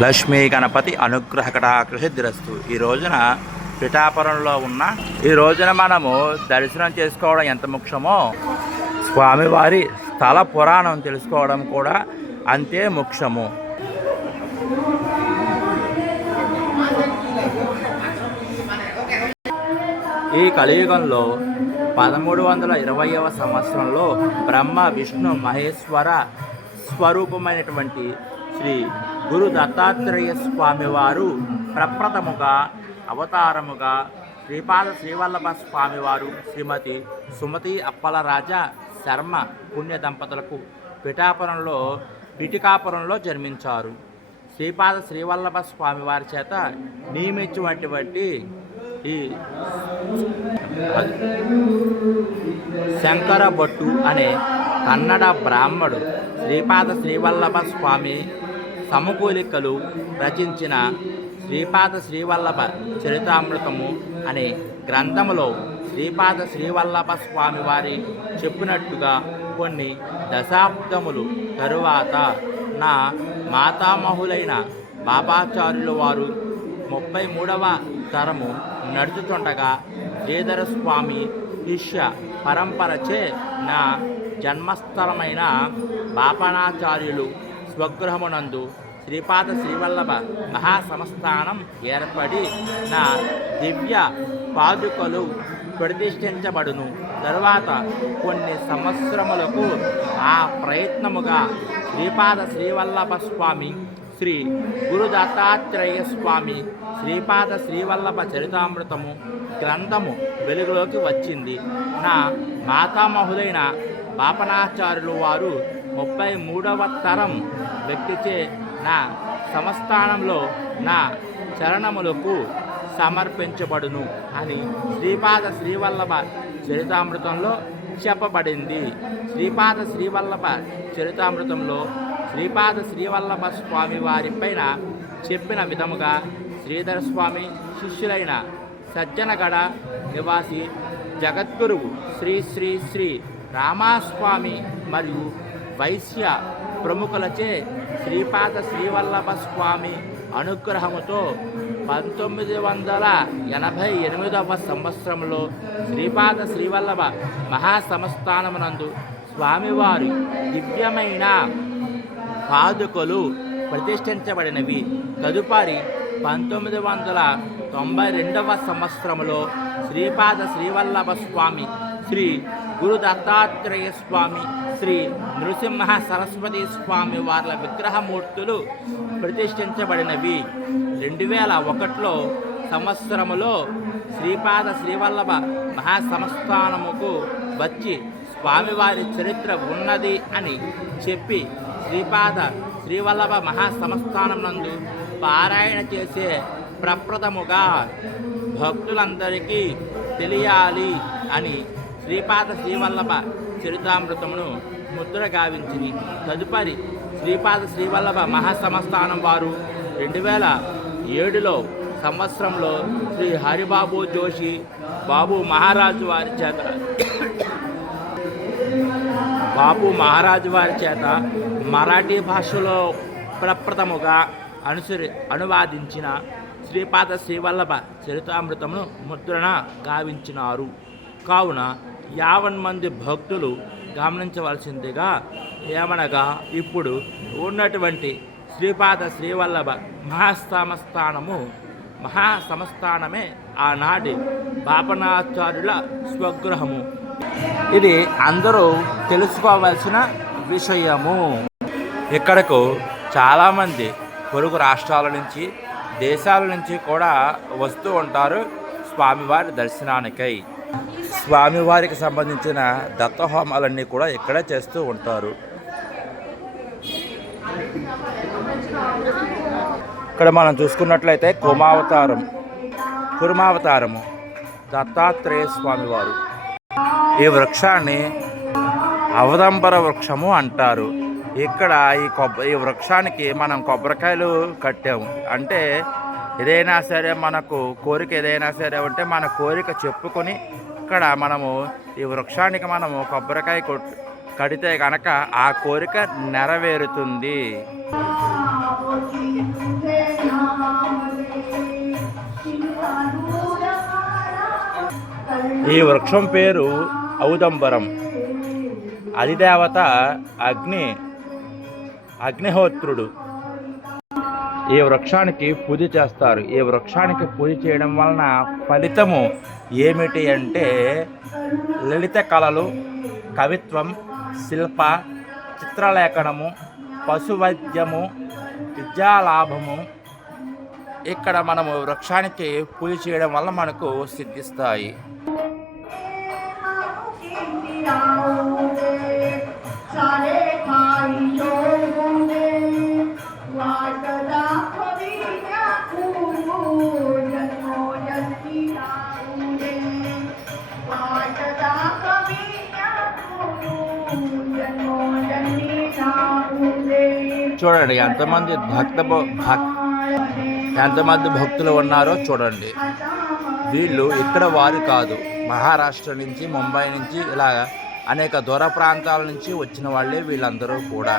లక్ష్మీ గణపతి అనుగ్రహ కటాక్షసిద్ధిరస్తు. ఈ రోజున పిఠాపురంలో ఉన్న ఈ రోజున మనము దర్శనం చేసుకోవడం ఎంత ముఖ్యమో స్వామివారి స్థల పురాణం తెలుసుకోవడం కూడా అంతే ముఖ్యము. ఈ కలియుగంలో 1320వ సంవత్సరంలో బ్రహ్మ విష్ణు మహేశ్వర స్వరూపమైనటువంటి శ్రీ గురు దత్తాత్రేయ స్వామివారు ప్రప్రథముగా అవతారముగా శ్రీపాద శ్రీవల్లభ స్వామివారు శ్రీమతి సుమతి అప్పలరాజ శర్మ పుణ్య దంపతులకు పిఠికాపురంలో జన్మించారు. శ్రీపాద శ్రీవల్లభ స్వామివారి చేత నియమించినటువంటి ఈ శంకర భట్టు అనే కన్నడ బ్రాహ్మడు శ్రీపాద శ్రీవల్లభ స్వామి సమకూలికలు రచించిన శ్రీపాద శ్రీవల్లభ చరితామృతము అనే గ్రంథములో శ్రీపాద శ్రీవల్లభ స్వామి వారి చెప్పినట్టుగా కొన్ని దశాబ్దములు తరువాత నా మాతామహులైన బాబాచార్యుల వారు 33వ తరము నడుచుతుండగా శ్రీధర స్వామి శిష్య పరంపరచే నా జన్మస్థలమైన బాపనాచార్యులు స్వగృహమునందు శ్రీపాద శ్రీవల్లభ మహాసంస్థానం ఏర్పడి నా దివ్య పాదుకలు ప్రతిష్ఠించబడును. తరువాత కొన్ని సంవత్సరములకు ఆ ప్రయత్నముగా శ్రీపాద శ్రీవల్లభ స్వామి శ్రీ గురు దత్తాత్రేయ స్వామి శ్రీపాద శ్రీవల్లభ చరితామృతము గ్రంథము వెలుగులోకి వచ్చింది. నా మాతామహులైన బాపనాచార్యులు వారు 33వ తరం వ్యక్తిచే నా సంస్థానంలో నా చరణములకు సమర్పించబడును అని శ్రీపాద శ్రీవల్లభ చరితామృతంలో చెప్పబడింది. శ్రీపాద శ్రీవల్లభ చరితామృతంలో శ్రీపాద శ్రీవల్లభ స్వామి వారి పైన చెప్పిన విధముగా శ్రీధర స్వామి శిష్యులైన సజ్జనగడ నివాసి జగద్గురువు శ్రీ శ్రీ శ్రీ రామాస్వామి మరియు వైశ్య ప్రముఖులచే శ్రీపాద శ్రీవల్లభ స్వామి అనుగ్రహముతో 1988వ సంవత్సరంలో శ్రీపాద శ్రీవల్లభ మహాసంస్థానమునందు స్వామివారి దివ్యమైన పాదుకలు ప్రతిష్ఠించబడినవి. తదుపరి 1992వ సంవత్సరంలో శ్రీపాద శ్రీవల్లభ స్వామి శ్రీ గురు దత్తాత్రేయ స్వామి శ్రీ నృసింహ సరస్వతి స్వామి వార్ల విగ్రహమూర్తులు ప్రతిష్ఠించబడినవి. 2001లో సంవత్సరములో శ్రీపాద శ్రీవల్లభ మహాసంస్థానముకు వచ్చి స్వామివారి చరిత్ర ఉన్నది అని చెప్పి శ్రీపాద శ్రీవల్లభ మహాసంస్థానం నందు పారాయణ చేసే ప్రప్రథముగా భక్తులందరికీ తెలియాలి అని శ్రీపాద శ్రీవల్లభ చరితామృతమును ముద్ర గావించింది. తదుపరి శ్రీపాద శ్రీవల్లభ మహాసంస్థానం వారు 2007లో సంవత్సరంలో శ్రీ హరిబాబు జోషి బాబు మహారాజు వారి చేత మరాఠీ భాషలో ప్రప్రథముగా అనువాదించిన శ్రీపాద శ్రీవల్లభ చరితామృతమును ముద్రణ గావించినారు. కావున 50 మంది భక్తులు గమనించవలసిందిగా ఏమనగా ఇప్పుడు ఉన్నటువంటి శ్రీపాద శ్రీవల్లభ మహాసంస్థానమే ఆనాటి బాపనాచార్యుల స్వగృహము. ఇది అందరూ తెలుసుకోవలసిన విషయము. ఇక్కడకు చాలామంది పొరుగు రాష్ట్రాల నుంచి దేశాల నుంచి కూడా వస్తూ ఉంటారు స్వామివారి దర్శనానికై. స్వామివారికి సంబంధించిన దత్తహోమాలన్నీ కూడా ఇక్కడే చేస్తూ ఉంటారు. ఇక్కడ మనం చూసుకున్నట్లయితే కుర్మావతారము దత్తాత్రేయ స్వామివారు. ఈ వృక్షాన్ని అవదంబర వృక్షము అంటారు. ఇక్కడ ఈ వృక్షానికి మనం కొబ్బరికాయలు కట్టాము. అంటే ఏదైనా సరే మనకు కోరిక ఏదైనా సరే ఉంటే మన కోరిక చెప్పుకొని ఇక్కడ మనము ఈ వృక్షానికి మనము కొబ్బరికాయ కడితే కనుక ఆ కోరిక నెరవేరుతుంది. ఈ వృక్షం పేరు ఔదంబరం. అధిదేవత అగ్నిహోత్రుడు. ఈ వృక్షానికి పూజ చేస్తారు. ఈ వృక్షానికి పూజ చేయడం వలన ఫలితము ఏమిటి అంటే లలిత కళలు, కవిత్వం, శిల్ప, చిత్రలేఖనము, పశువైద్యము, విద్యాలాభము. ఇక్కడ మనము వృక్షానికి పూజ చేయడం వల్ల మనకు సిద్ధిస్తాయి. చూడండి ఎంతమంది భక్తులు ఉన్నారో చూడండి. వీళ్ళు ఇక్కడ వారు కాదు, మహారాష్ట్ర నుంచి, ముంబై నుంచి, ఇలా అనేక దూర ప్రాంతాల నుంచి వచ్చిన వాళ్ళే వీళ్ళందరూ కూడా.